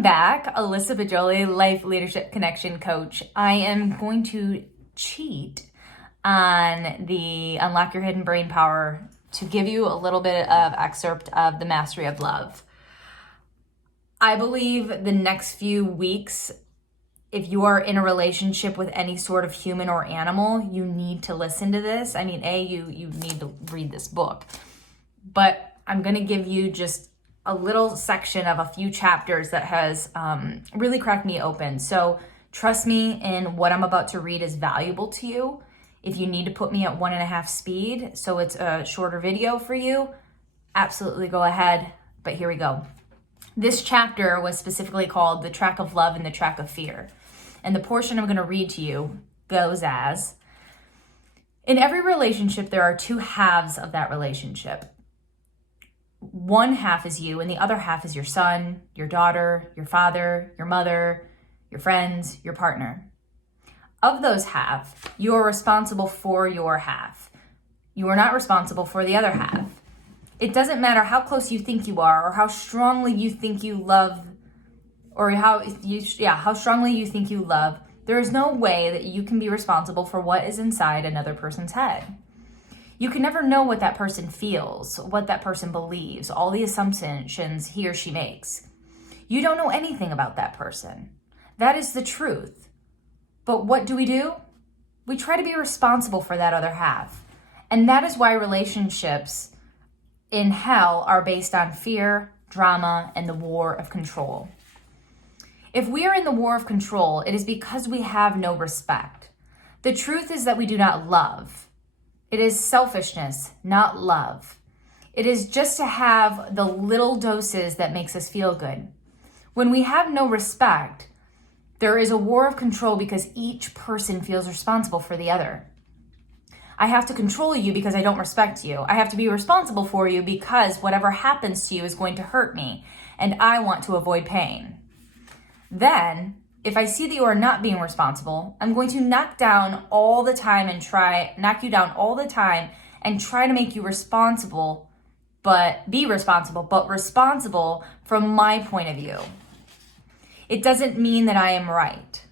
Welcome back, Alyssa Bajoli, Life Leadership Connection Coach. I am going to cheat on the Unlock Your Hidden Brain Power to give you a little bit of excerpt of The Mastery of Love. I believe the next few weeks, if you are in a relationship with any sort of human or animal, you need to listen to this. I mean, you need to read this book. But I'm going to give you just a little section of a few chapters that has really cracked me open. So trust me in what I'm about to read is valuable to you. If you need to put me at 1.5 speed, so it's a shorter video for you, absolutely go ahead. But here we go. This chapter was specifically called The Track of Love and the Track of Fear. And the portion I'm going to read to you goes as, in every relationship, there are two halves of that relationship. One half is you, and the other half is your son, your daughter, your father, your mother, your friends, your partner. Of those halves, you are responsible for your half. You are not responsible for the other half. It doesn't matter how close you think you are, or how strongly you think you love, or how strongly you think you love. There is no way that you can be responsible for what is inside another person's head. You can never know what that person feels, what that person believes, all the assumptions he or she makes. You don't know anything about that person. That is the truth. But what do? We try to be responsible for that other half. And that is why relationships in hell are based on fear, drama, and the war of control. If we are in the war of control, it is because we have no respect. The truth is that we do not love. It is selfishness, not love. It is just to have the little doses that makes us feel good. When we have no respect, there is a war of control because each person feels responsible for the other. I have to control you because I don't respect you. I have to be responsible for you because whatever happens to you is going to hurt me, and I want to avoid pain. Then, if I see that you are not being responsible, I'm going to knock you down all the time and try to make you responsible, but responsible from my point of view. It doesn't mean that I am right.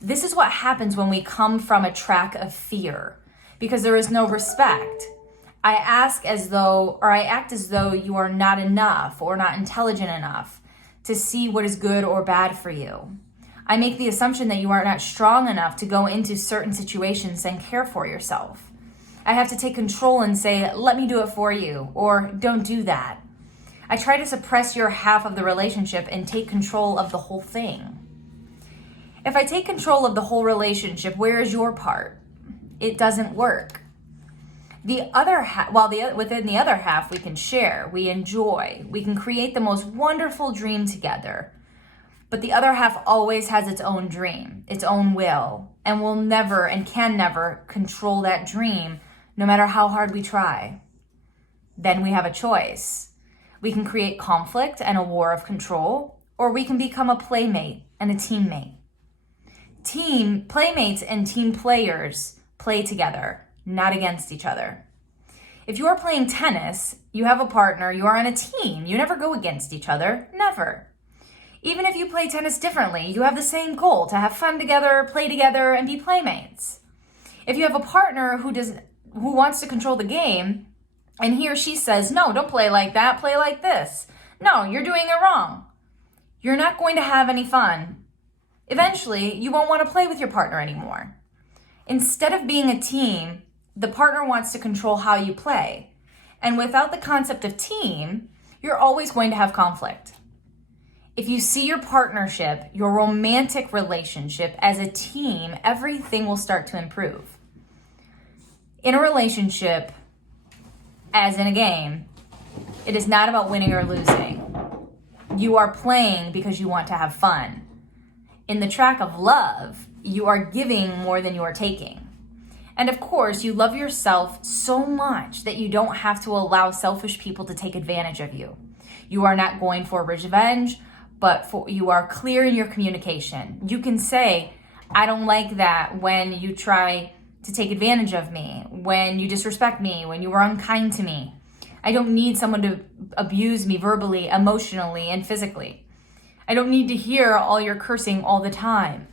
This is what happens when we come from a track of fear, because there is no respect. I act as though you are not enough or not intelligent enough to see what is good or bad for you. I make the assumption that you are not strong enough to go into certain situations and care for yourself. I have to take control and say, let me do it for you, or don't do that. I try to suppress your half of the relationship and take control of the whole thing. If I take control of the whole relationship, where is your part? It doesn't work. Within the other half, we can share, we enjoy, we can create the most wonderful dream together. But the other half always has its own dream, its own will, and will never and can never control that dream, no matter how hard we try. Then we have a choice. We can create conflict and a war of control, or we can become a playmate and a teammate. Playmates and team players play together, not against each other. If you are playing tennis, you have a partner, you are on a team. You never go against each other, never. Even if you play tennis differently, you have the same goal, to have fun together, play together, and be playmates. If you have a partner who wants to control the game, and he or she says, no, don't play like that, play like this. No, you're doing it wrong. You're not going to have any fun. Eventually, you won't want to play with your partner anymore. Instead of being a team, the partner wants to control how you play. And without the concept of team, you're always going to have conflict. If you see your partnership, your romantic relationship as a team, everything will start to improve. In a relationship, as in a game, it is not about winning or losing. You are playing because you want to have fun. In the track of love, you are giving more than you are taking. And of course, you love yourself so much that you don't have to allow selfish people to take advantage of you. You are not going for revenge, but you are clear in your communication. You can say, I don't like that when you try to take advantage of me, when you disrespect me, when you were unkind to me. I don't need someone to abuse me verbally, emotionally, and physically. I don't need to hear all your cursing all the time.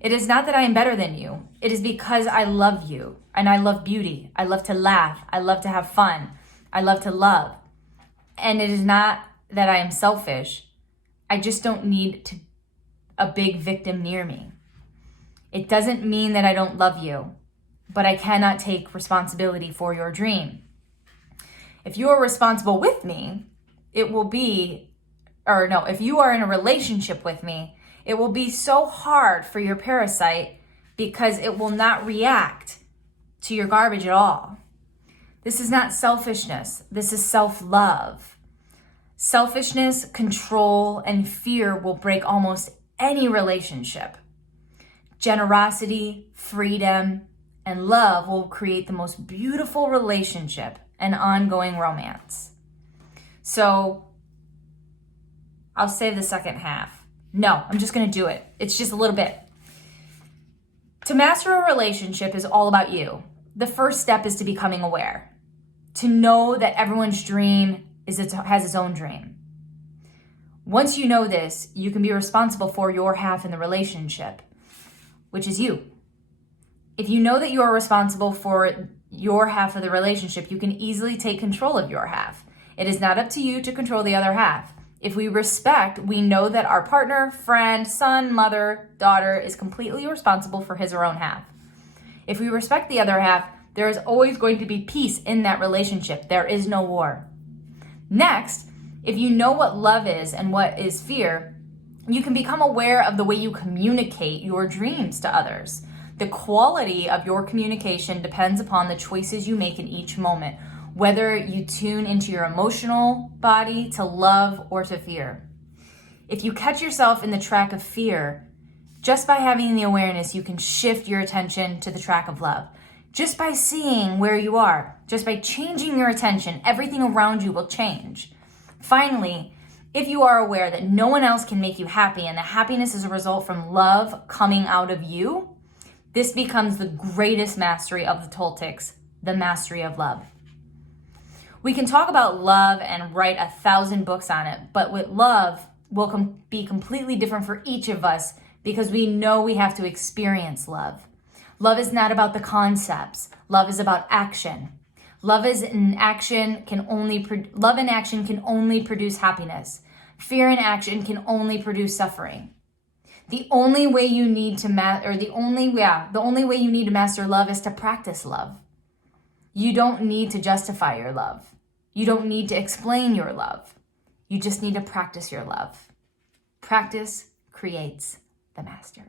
It is not that I am better than you. It is because I love you and I love beauty. I love to laugh. I love to have fun. I love to love. And it is not that I am selfish. I just don't need a big victim near me. It doesn't mean that I don't love you, but I cannot take responsibility for your dream. If you are responsible with me, if you are in a relationship with me, it will be so hard for your parasite because it will not react to your garbage at all. This is not selfishness. This is self-love. Selfishness, control, and fear will break almost any relationship. Generosity, freedom, and love will create the most beautiful relationship and ongoing romance. So I'll save the second half. No, I'm just going to do it. It's just a little bit. To master a relationship is all about you. The first step is to becoming aware. To know that everyone's dream has its own dream. Once you know this, you can be responsible for your half in the relationship, which is you. If you know that you are responsible for your half of the relationship, you can easily take control of your half. It is not up to you to control the other half. If we respect, we know that our partner, friend, son, mother, daughter is completely responsible for his or own half. If we respect the other half, there is always going to be peace in that relationship. There is no war. Next, if you know what love is and what is fear, you can become aware of the way you communicate your dreams to others. The quality of your communication depends upon the choices you make in each moment, whether you tune into your emotional body to love or to fear. If you catch yourself in the track of fear, just by having the awareness, you can shift your attention to the track of love. Just by seeing where you are, just by changing your attention, everything around you will change. Finally, if you are aware that no one else can make you happy and that happiness is a result from love coming out of you, this becomes the greatest mastery of the Toltecs, the mastery of love. We can talk about love and write 1,000 books on it, but with love will be completely different for each of us because we know we have to experience love. Love is not about the concepts. Love is about action. Love in action can only produce happiness. Fear in action can only produce suffering. The only way you need to master love is to practice love. You don't need to justify your love. You don't need to explain your love. You just need to practice your love. Practice creates the master.